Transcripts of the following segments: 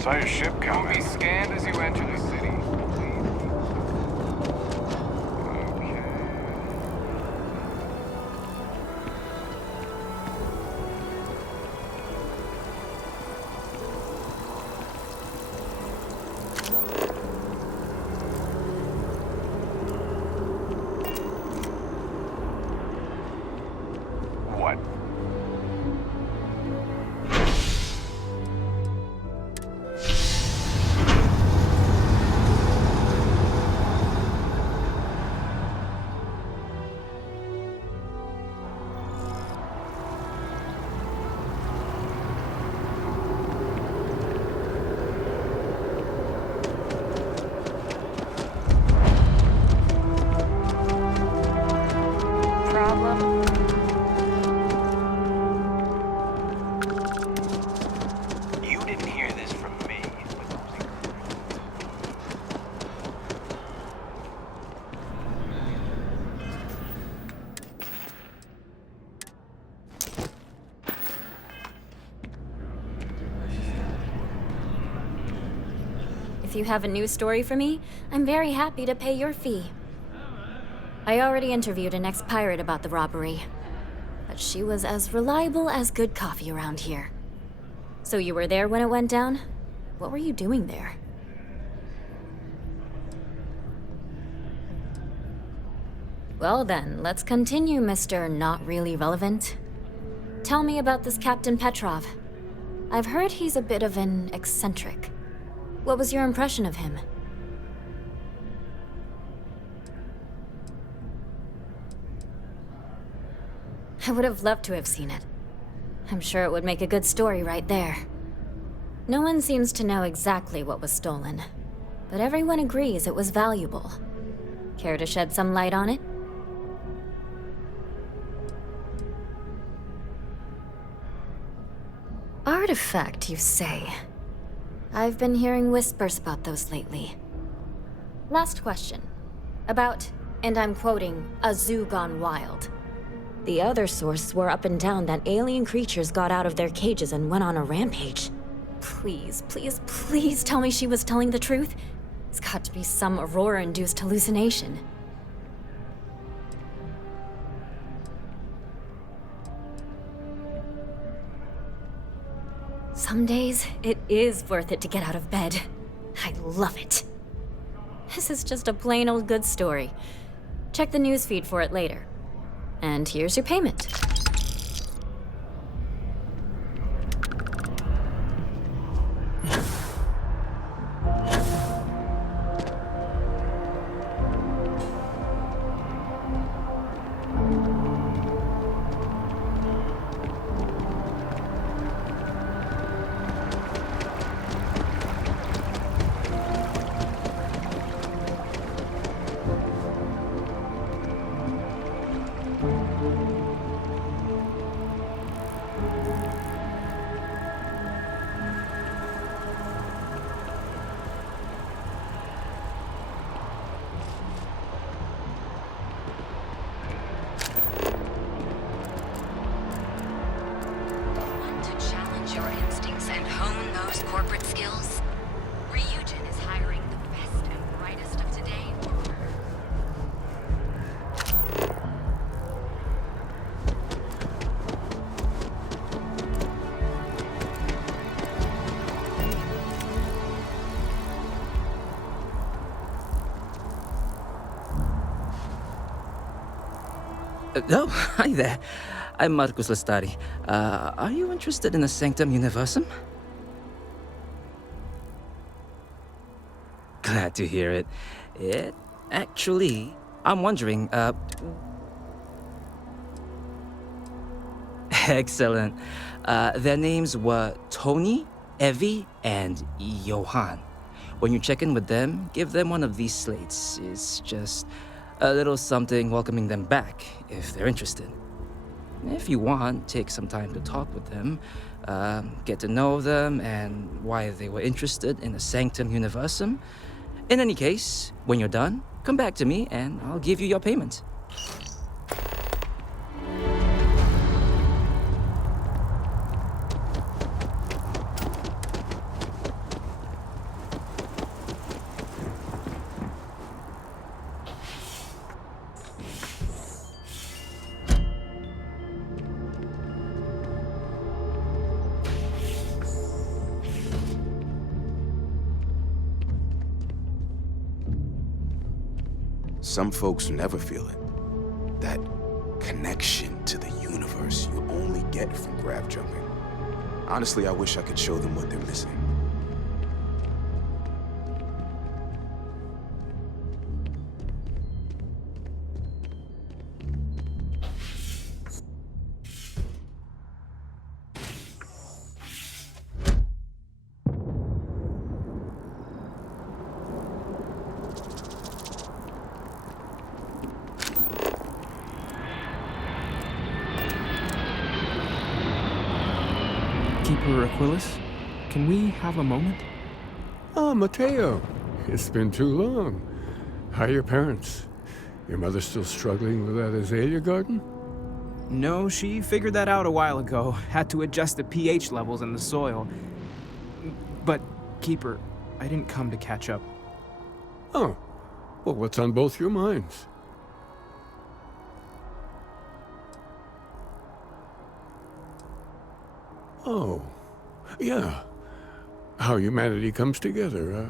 sight a ship You'll coming. be scanned as you enter the city. Okay. What? Problem? You didn't hear this from me. If you have a news story for me, I'm very happy to pay your fee. I already interviewed an ex-pirate about the robbery, but she was as reliable as good coffee around here. So you were there when it went down? What were you doing there? Well then, let's continue, Mr. Not Really Relevant. Tell me about this Captain Petrov. I've heard he's a bit of an eccentric. What was your impression of him? I would have loved to have seen it. I'm sure it would make a good story right there. No one seems to know exactly what was stolen, but everyone agrees it was valuable. Care to shed some light on it? Artifact, you say? I've been hearing whispers about those lately. Last question. About, and I'm quoting, a zoo gone wild. The other source swore up and down that alien creatures got out of their cages and went on a rampage. Please, please, please tell me she was telling the truth. It's got to be some Aurora-induced hallucination. Some days, it is worth it to get out of bed. I love it. This is just a plain old good story. Check the newsfeed for it later. And here's your payment. corporate skills? Ryujin is hiring the best and brightest of today or Oh, hi there. I'm Marcus Lestari. Are you interested in the Sanctum Universum? Glad to hear it. I'm wondering, Excellent. Their names were Tony, Evie, and Johan. When you check in with them, give them one of these slates. It's just a little something welcoming them back, if they're interested. If you want, take some time to talk with them, get to know them, and why they were interested in the Sanctum Universum. In any case, when you're done, come back to me and I'll give you your payment. some folks never feel it. That connection to the universe you only get from graph jumping. Honestly, I wish I could show them what they're missing. Keeper Aquilus, can we have a moment? Oh, Mateo. It's been too long. How are your parents? Your mother still struggling with that azalea garden? No, she figured that out a while ago. Had to adjust the pH levels in the soil. But, Keeper, I didn't come to catch up. Oh, well, what's on both your minds? Oh, yeah. How humanity comes together.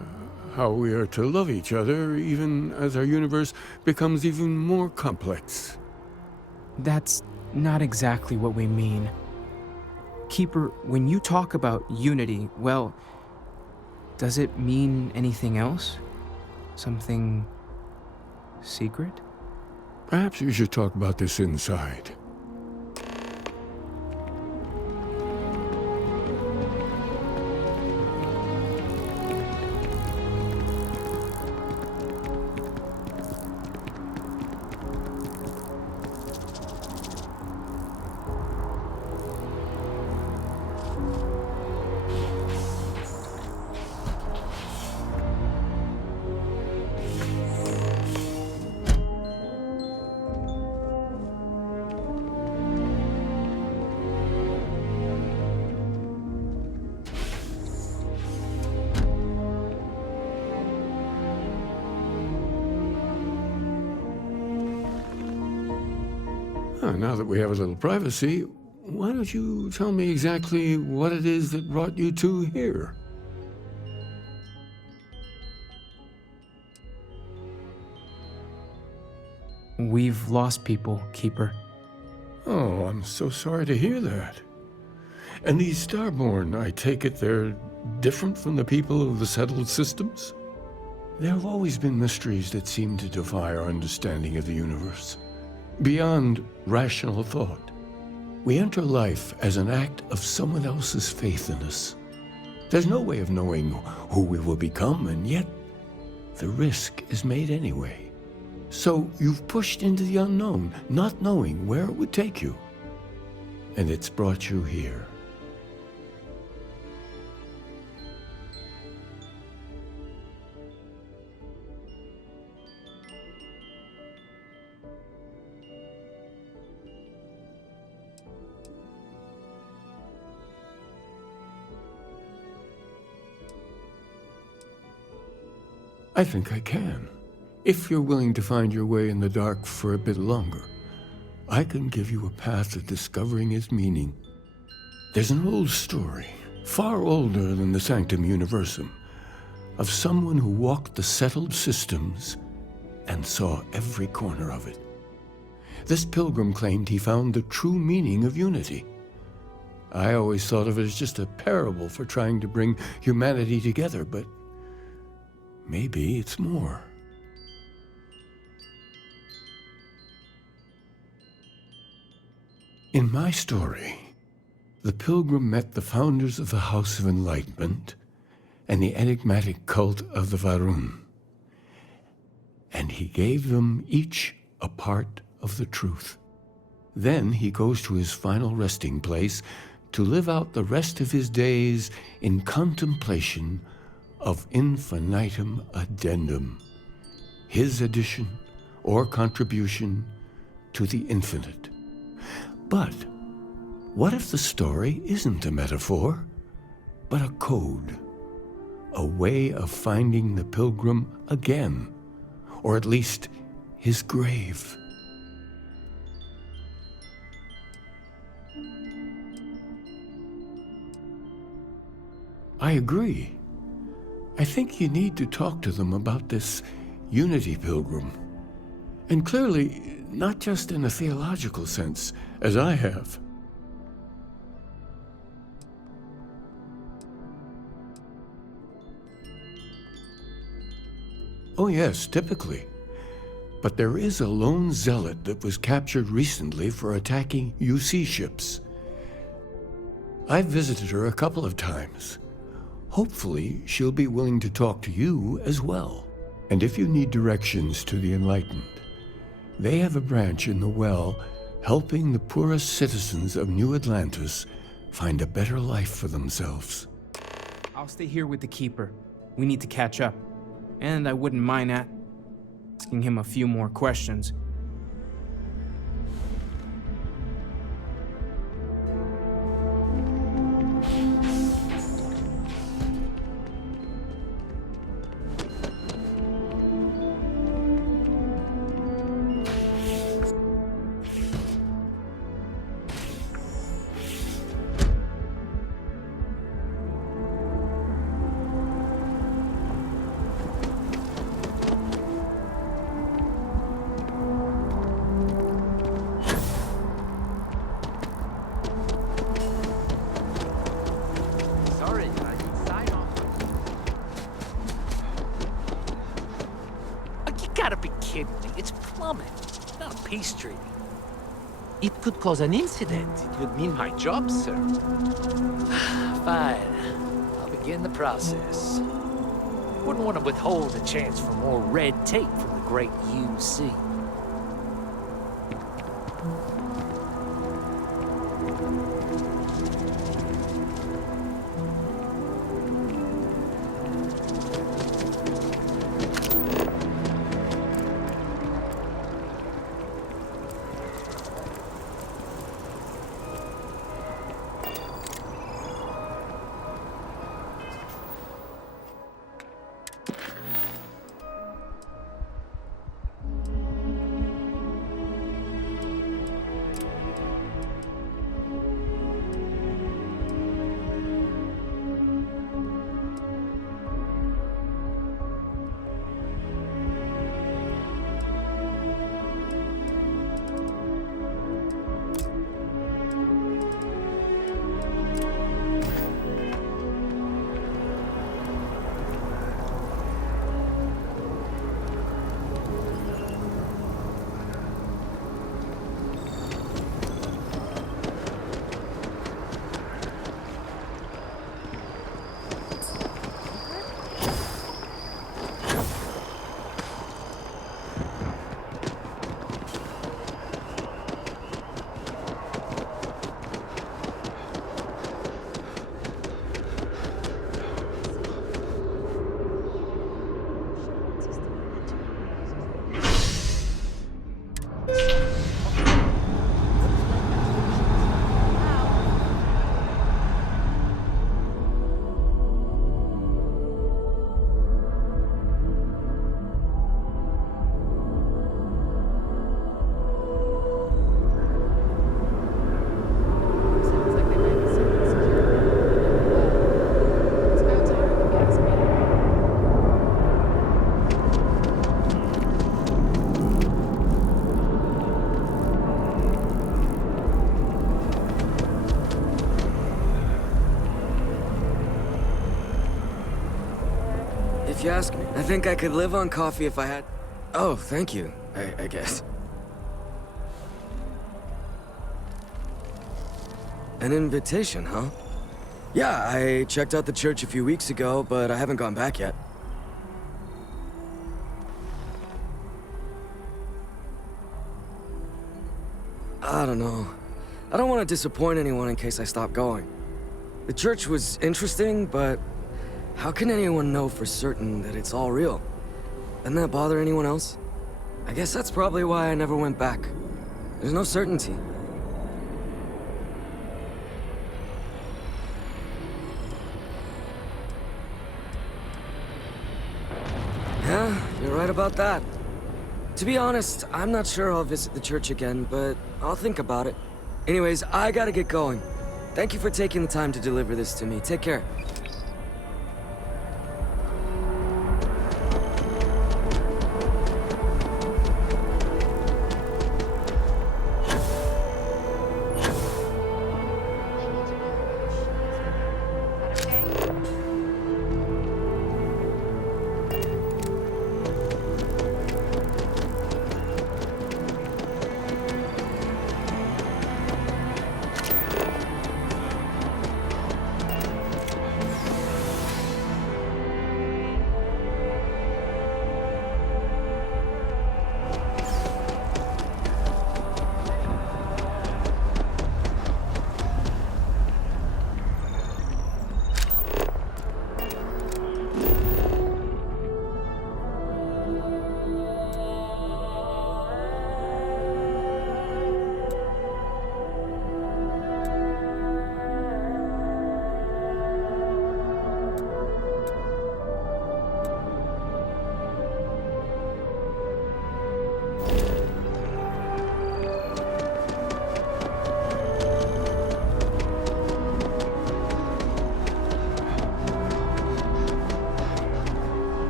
How we are to love each other even as our universe becomes even more complex. That's not exactly what we mean. Keeper, when you talk about unity, well, does it mean anything else? Something secret? Perhaps you should talk about this inside. Now that we have a little privacy, why don't you tell me exactly what it is that brought you two here? We've lost people, Keeper. Oh, I'm so sorry to hear that. And these Starborn, I take it they're different from the people of the settled systems? There have always been mysteries that seem to defy our understanding of the universe. Beyond rational thought, we enter life as an act of someone else's faith in us. There's no way of knowing who we will become, and yet the risk is made anyway. So you've pushed into the unknown, not knowing where it would take you. And it's brought you here. I think I can. If you're willing to find your way in the dark for a bit longer, I can give you a path to discovering its meaning. There's an old story, far older than the Sanctum Universum, of someone who walked the settled systems and saw every corner of it. This pilgrim claimed he found the true meaning of unity. I always thought of it as just a parable for trying to bring humanity together, but maybe it's more. In my story, the pilgrim met the founders of the House of Enlightenment and the enigmatic cult of the Varun, and he gave them each a part of the truth. Then he goes to his final resting place to live out the rest of his days in contemplation of infinitum addendum, his addition or contribution to the infinite. But what if the story isn't a metaphor, but a code, a way of finding the pilgrim again, or at least his grave? I agree. I think you need to talk to them about this Unity Pilgrim. And clearly, not just in a theological sense, as I have. Oh yes, typically. But there is a lone zealot that was captured recently for attacking UC ships. I've visited her a couple of times. Hopefully, she'll be willing to talk to you as well. And if you need directions to the Enlightened, they have a branch in the Well helping the poorest citizens of New Atlantis find a better life for themselves. I'll stay here with the Keeper. We need to catch up. And I wouldn't mind asking him a few more questions. It's plumbing, not a peace treaty. It could cause an incident. It would mean my job, sir. Fine. I'll begin the process. Wouldn't want to withhold a chance for more red tape from the great UC. If you ask me, I think I could live on coffee if I had... Oh, thank you, I guess. An invitation, huh? Yeah, I checked out the church a few weeks ago, but I haven't gone back yet. I don't know. I don't want to disappoint anyone in case I stop going. The church was interesting, but how can anyone know for certain that it's all real? Doesn't that bother anyone else? I guess that's probably why I never went back. There's no certainty. Yeah, you're right about that. To be honest, I'm not sure I'll visit the church again, but I'll think about it. Anyways, I gotta get going. Thank you for taking the time to deliver this to me. Take care.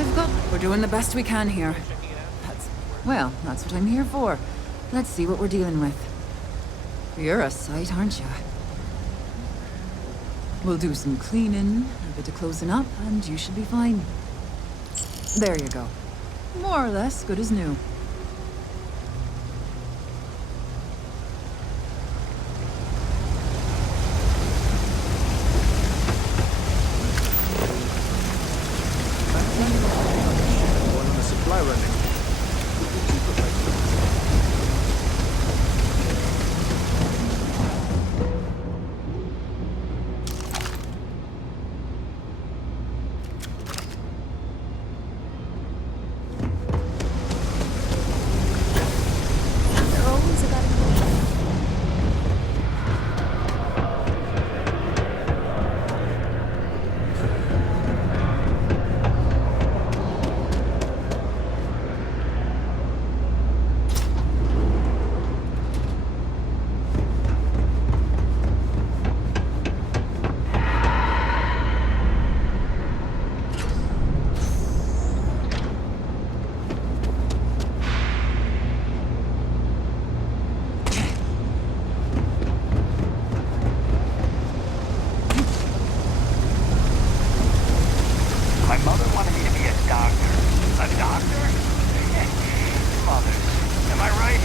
I've got... We're doing the best we can here. Well, that's what I'm here for. Let's see what we're dealing with. You're a sight, aren't you? We'll do some cleaning, a bit of closing up, and you should be fine. There you go. More or less good as new. One on the supply run next week. They're always about emotion. My mother wanted me to be a doctor. A doctor? Mother, am I right?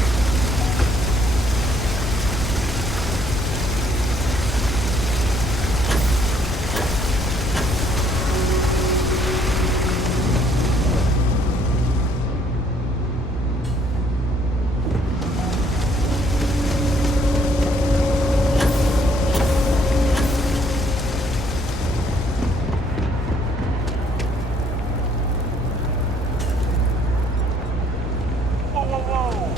Whoa, whoa, whoa!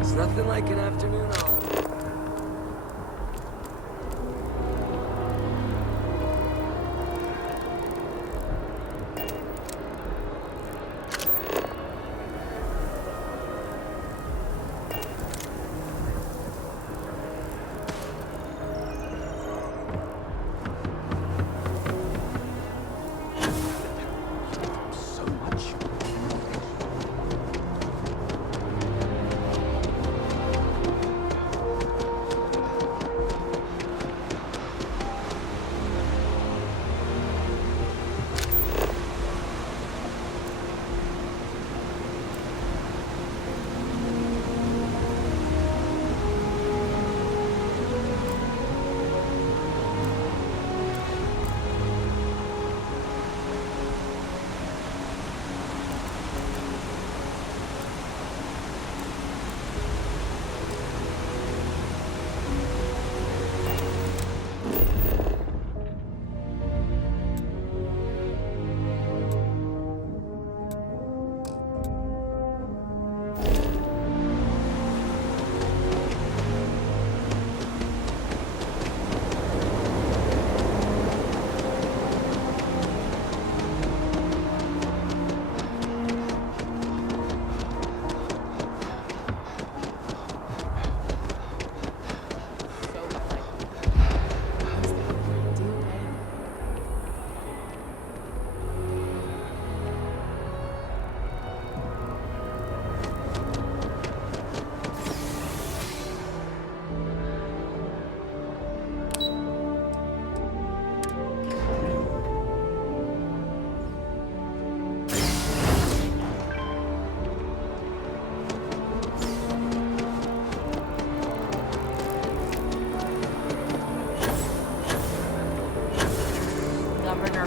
It's nothing like an afternoon off.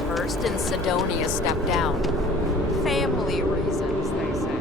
Hurst and Sidonia stepped down. Family reasons, they say.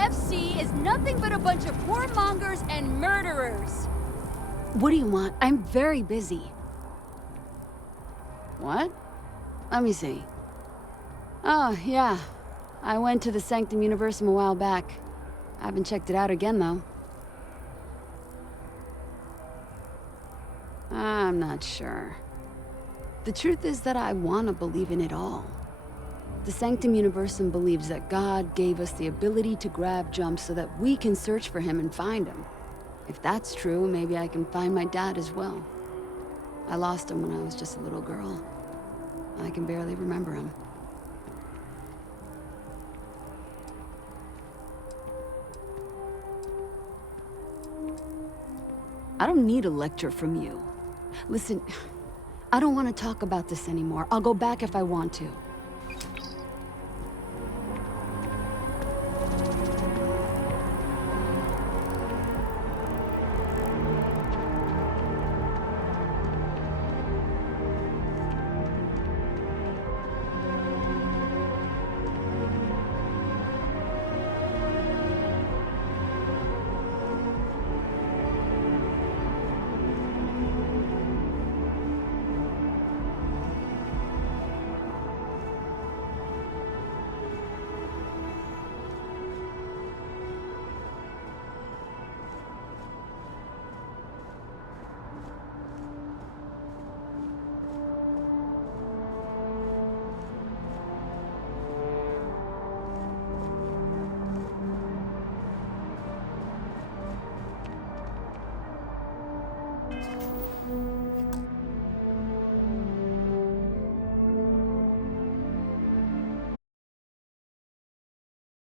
FC is nothing but a bunch of whoremongers and murderers. What do you want? I'm very busy. What? Let me see. Oh, yeah. I went to the Sanctum Universum a while back. I haven't checked it out again, though. I'm not sure. The truth is that I want to believe in it all. The Sanctum Universum believes that God gave us the ability to grab jumps so that we can search for him and find him. If that's true, maybe I can find my dad as well. I lost him when I was just a little girl. I can barely remember him. I don't need a lecture from you. Listen, I don't want to talk about this anymore. I'll go back if I want to.